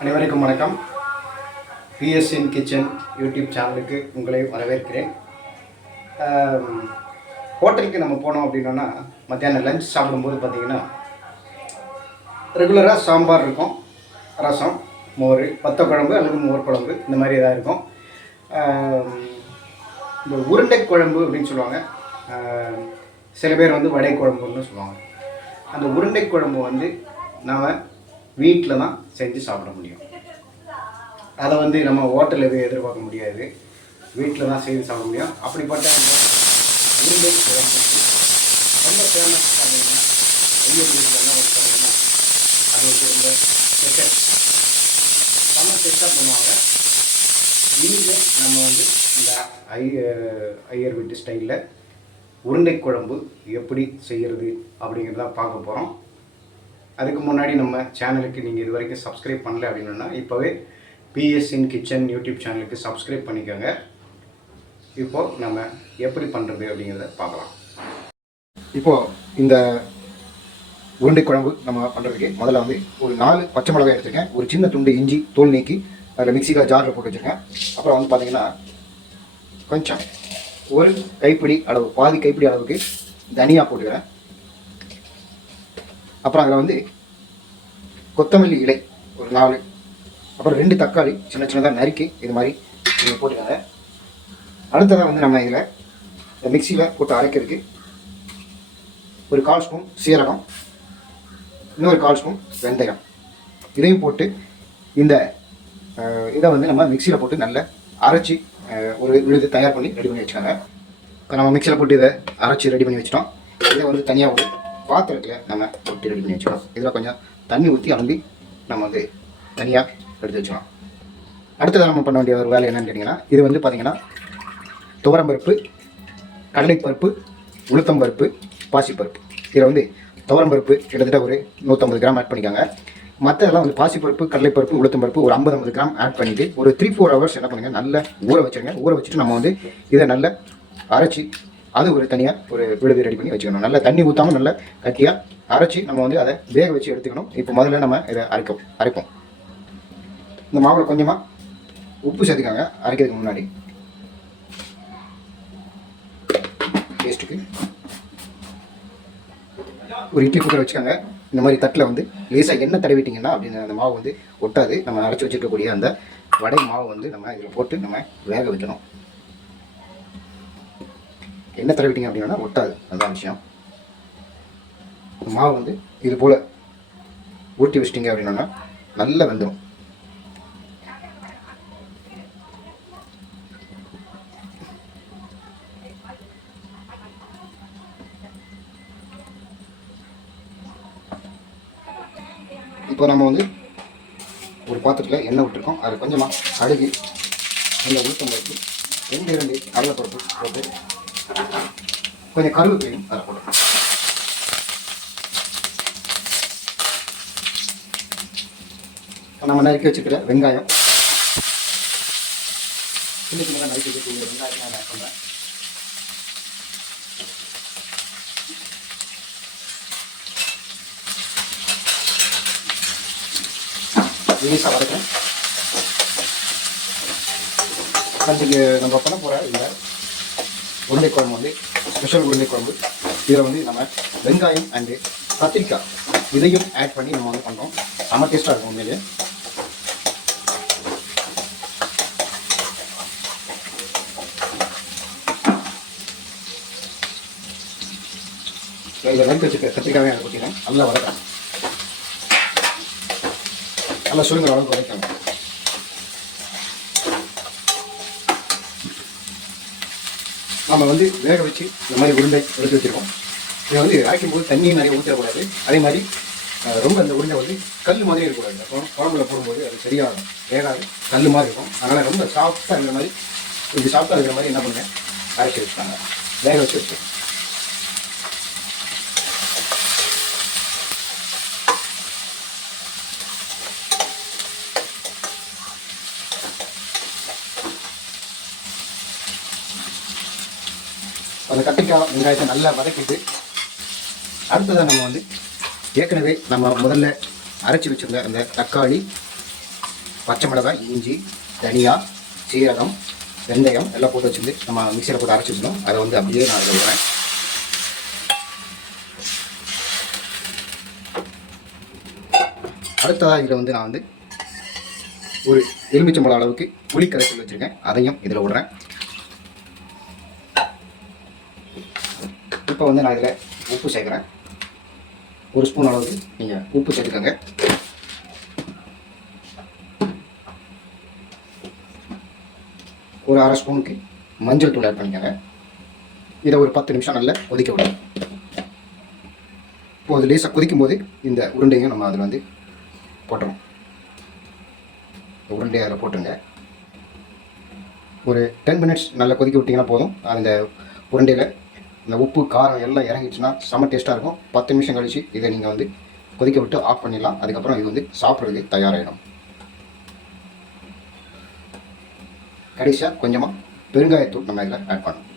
அனைவருக்கும் வணக்கம். BSN kitchen YouTube சேனலுக்கு உங்களை வரவேற்கிறேன். ஹோட்டலுக்கு நம்ம போனோம் அப்படின்னோன்னா மத்தியானம் லஞ்ச் சாப்பிடும்போது பார்த்திங்கன்னா ரெகுலராக சாம்பார் இருக்கும் ரசம் மோர் பத்த குழம்பு அல்லது மோர் குழம்பு இந்த மாதிரி இதாக இருக்கும். இந்த உருண்டை குழம்பு அப்படின்னு சொல்லுவாங்க. சில பேர் வந்து வடை குழம்புன்னு சொல்லுவாங்க. அந்த உருண்டை குழம்பு வந்து நாம் வீட்டில் தான் செஞ்சு சாப்பிட முடியும். அதை வந்து நம்ம ஹோட்டல் எதுவும் எதிர்பார்க்க முடியாது. வீட்டில் தான் செய்து சாப்பிட முடியும். அப்படிப்பட்ட அந்த உருண்டை குழம்புக்கு ரொம்ப ஃபேமஸ் பார்த்தீங்கன்னா ஐயர் வீட்டிலலாம் ஒரு பார்த்தீங்கன்னா அது வந்து ரொம்ப ஸ்பெஷல் செம்ம டேஸ்ட்டாக பண்ணுவாங்க. இங்கே நம்ம வந்து இந்த ஐய ஐயர் வீட்டு ஸ்டைலில் உருண்டை குழம்பு எப்படி செய்கிறது அப்படிங்கிறத பார்க்க போகிறோம் அதுக்கு முன்னாடி நம்ம சேனலுக்கு நீங்கள் இது வரைக்கும் சப்ஸ்கிரைப் பண்ணல அப்படின்னா இப்போவே பிஎஸ்இன் கிச்சன் யூடியூப் சேனலுக்கு சப்ஸ்கிரைப் பண்ணிக்கோங்க. இப்போது நம்ம எப்படி பண்ணுறது அப்படிங்கிறத பார்க்கலாம். இப்போது இந்த உருண்டை குழம்பு நம்ம பண்ணுறதுக்கு முதல்ல வந்து ஒரு நாலு பச்சை மிளகாய் எடுத்துருக்கேன். ஒரு சின்ன துண்டு இஞ்சி தோல் நீக்கி அதில் மிக்சியில் ஜாரில் போட்டு வச்சுருக்கேன். அப்புறம் வந்து பார்த்தீங்கன்னா கொஞ்சம் ஒரு கைப்பிடி அளவு பாதி கைப்பிடி அளவுக்கு தனியாக போட்டுக்கிறேன். அப்புறம் அதில் வந்து கொத்தமல்லி இலை ஒரு நாலு. அப்புறம் ரெண்டு தக்காளி சின்ன சின்னதாக நறுக்கி இது மாதிரி நீங்கள் போட்டுக்கோங்க. அடுத்ததாக வந்து நம்ம இதில் இந்த மிக்சியில் போட்டு அரைக்கிறதுக்கு ஒரு கால் ஸ்பூன் சீரகம் இன்னொரு கால் ஸ்பூன் வெந்தயம். இதையும் போட்டு இந்த இதை வந்து நம்ம மிக்சியில் போட்டு நல்லா அரைச்சி ஒரு விழுது தயார் பண்ணி ரெடி பண்ணி வச்சுக்கோங்க. இப்போ நம்ம மிக்சியில் போட்டு இதை அரைச்சி ரெடி பண்ணி வச்சிட்டோம். இதை வந்து தனியாக ஒரு பாத்திரத்தில் நம்ம போட்டு ரெடி பண்ணி வச்சுக்கலாம் இதில் கொஞ்சம் தண்ணி ஊற்றி அலம்பி நம்ம வந்து தனியாக எடுத்து வச்சுக்கலாம் அடுத்ததாக நம்ம பண்ண வேண்டிய ஒரு வேலை என்னென்னு கேட்டிங்கன்னா இது வந்து பார்த்திங்கன்னா துவரம்பருப்பு கடலைப்பருப்பு உளுத்தம்பருப்பு பாசிப்பருப்பு. இதில் வந்து துவரம்பருப்பு கிட்டத்தட்ட ஒரு நூற்றம்பது கிராம் ஆட் பண்ணிக்கோங்க. மற்றதெல்லாம் வந்து பாசிப்பருப்பு கடலைப்பருப்பு உளுத்தம்பருப்பு ஒரு ஐம்பது ஐம்பது கிராம் ஆட் பண்ணிவிட்டு ஒரு த்ரீ ஃபோர் ஹவர்ஸ் என்ன பண்ணுங்கள் நல்லா ஊற வச்சுருங்க. ஊற வச்சுட்டு நம்ம வந்து இதை நல்லா அரைச்சி அது ஒரு தனியாக ஒரு விழுது ரெடி பண்ணி வச்சுக்கணும். நல்லா தண்ணி ஊற்றாமல் நல்லா கட்டியாக அரைச்சி நம்ம வந்து அதை வேக வச்சு எடுத்துக்கணும். இப்போ முதல்ல நம்ம இதை அரைக்கும் அரைப்போம். இந்த மாவில் கொஞ்சமாக உப்பு சேர்த்துக்காங்க. அரைக்கிறதுக்கு முன்னாடி. டேஸ்ட்டுக்கு ஒரு இட்லி குக்கர் வச்சுக்கோங்க. இந்த மாதிரி தட்டில் வந்து லேசாக எண்ணெய் தடவிட்டிங்கன்னா அப்படின்னு அந்த மாவு வந்து ஒட்டாது. நம்ம அரைச்சி வச்சிருக்கக்கூடிய அந்த வடை மாவை வந்து நம்ம இதில் போட்டு நம்ம வேக வைக்கணும். எண்ணெய் தடவிட்டீங்க அப்படின்னா ஒட்டாது. அதுதான் விஷயம். மாவு வந்து இது போல் ஊட்டி வச்சிட்டிங்க அப்படின்னா நல்லா வெந்துடும் இப்போ நம்ம வந்து ஒரு பாத்திரத்தில் எண்ணெய் விட்டுருக்கோம். அதில் கொஞ்சமாக அழுகி அந்த உளுத்தம் வச்சு ரெண்டு ரெண்டு கடலைப்பருப்பு போட்டு கொஞ்சம் கருவேப்பிலையும் நம்ம நறுக்கி வச்சுக்கிற வெங்காயம் சின்ன சின்னதாக நறுக்கி வெங்காயம்。நான் ஆட் பண்ணுறேன் ஈஸாக நம்ம பண்ண போகிற உருண்டை குழம்பு வந்து ஸ்பெஷல் உருண்டை குழம்பு இதில் வந்து நம்ம வெங்காயம் அண்டு கத்திரிக்காய் இதையும் ஆட் பண்ணி நம்ம வந்து பண்ணுறோம் செம்ம டேஸ்ட்டாக இருக்கும் உண்மையிலே. இதில் வெங்க வச்சுக்க கத்திரிக்காயே அதை நல்லா வதக்கிறேன் நல்லா சுருங்குற அளவுக்கு வதக்கணும் நம்ம வந்து வேக வச்சு இந்த மாதிரி உருண்டை எடுத்து வச்சிருக்கோம். இதை வந்து ஆக்கும் போது தண்ணி நிறைய ஊற்றக்கூடாது அதே மாதிரி ரொம்ப அந்த உருண்டை வந்து கல் மாதிரி இருக்கக்கூடாது. அப்புறம் குழம்புல போடும்போது அது சரியாக வேகாது. கல் மாதிரி இருக்கும். அதனால் ரொம்ப சாஃப்டாக இருக்கிற மாதிரி கொஞ்சம் சாஃப்டாக இருக்கிற மாதிரி என்ன பண்ணுங்க? அரைச்சி வச்சுட்டாங்க வேக வச்சு வச்சு அந்த கத்திரிக்காய் வெங்காயத்தை நல்லா வதக்கிட்டு அடுத்ததாக நம்ம வந்து ஏற்கனவே நம்ம முதல்ல அரைச்சி வச்சிருந்த அந்த தக்காளி பச்சை மிளகாய் இஞ்சி தனியா சீரகம் வெந்தயம் எல்லாம் போட்டு வச்சுருந்து நம்ம மிக்சியில் போட்டு அரைச்சி வச்சிடும் அதை வந்து அப்படியே நான் அதில் விடுறேன் அடுத்ததாக இதில் வந்து நான் வந்து ஒரு எலுமிச்சம்பழம் அளவுக்கு புளி கரைச்சல் வச்சுருக்கேன். அதையும் இதில் விடுறேன் இப்போ வந்து நான் இதில் உப்பு சேர்க்குறேன். ஒரு ஸ்பூன் அளவுக்கு நீங்கள் உப்பு சேர்த்துக்கோங்க. ஒரு அரை ஸ்பூனுக்கு மஞ்சள் தூள் ஆட் பண்ணிக்கோங்க. இதை ஒரு பத்து நிமிஷம் நல்லா கொதிக்க விடணும். இப்போ அது லேசாக கொதிக்கும் போது இந்த உருண்டையும் நம்ம அதில் வந்து போட்டுரும் உருண்டையை அதில் போட்டுருங்க. ஒரு டென் மினிட்ஸ் நல்லா கொதிக்க விட்டிங்கன்னா போதும். அந்த உருண்டையில் இந்த உப்பு காரம் எல்லாம் இறங்கிடுச்சுன்னா செம்ம டேஸ்ட்டாக இருக்கும். பத்து நிமிஷம் கழிச்சு இதை நீங்கள் வந்து கொதிக்க விட்டு ஆஃப் பண்ணிடலாம். அதுக்கப்புறம் இது வந்து சாப்பிட்றதுக்கு தயாராகிடும் கடைசியாக கொஞ்சமாக பெருங்காயத்தூள் நம்ம இதில் ஆட் பண்ணணும்.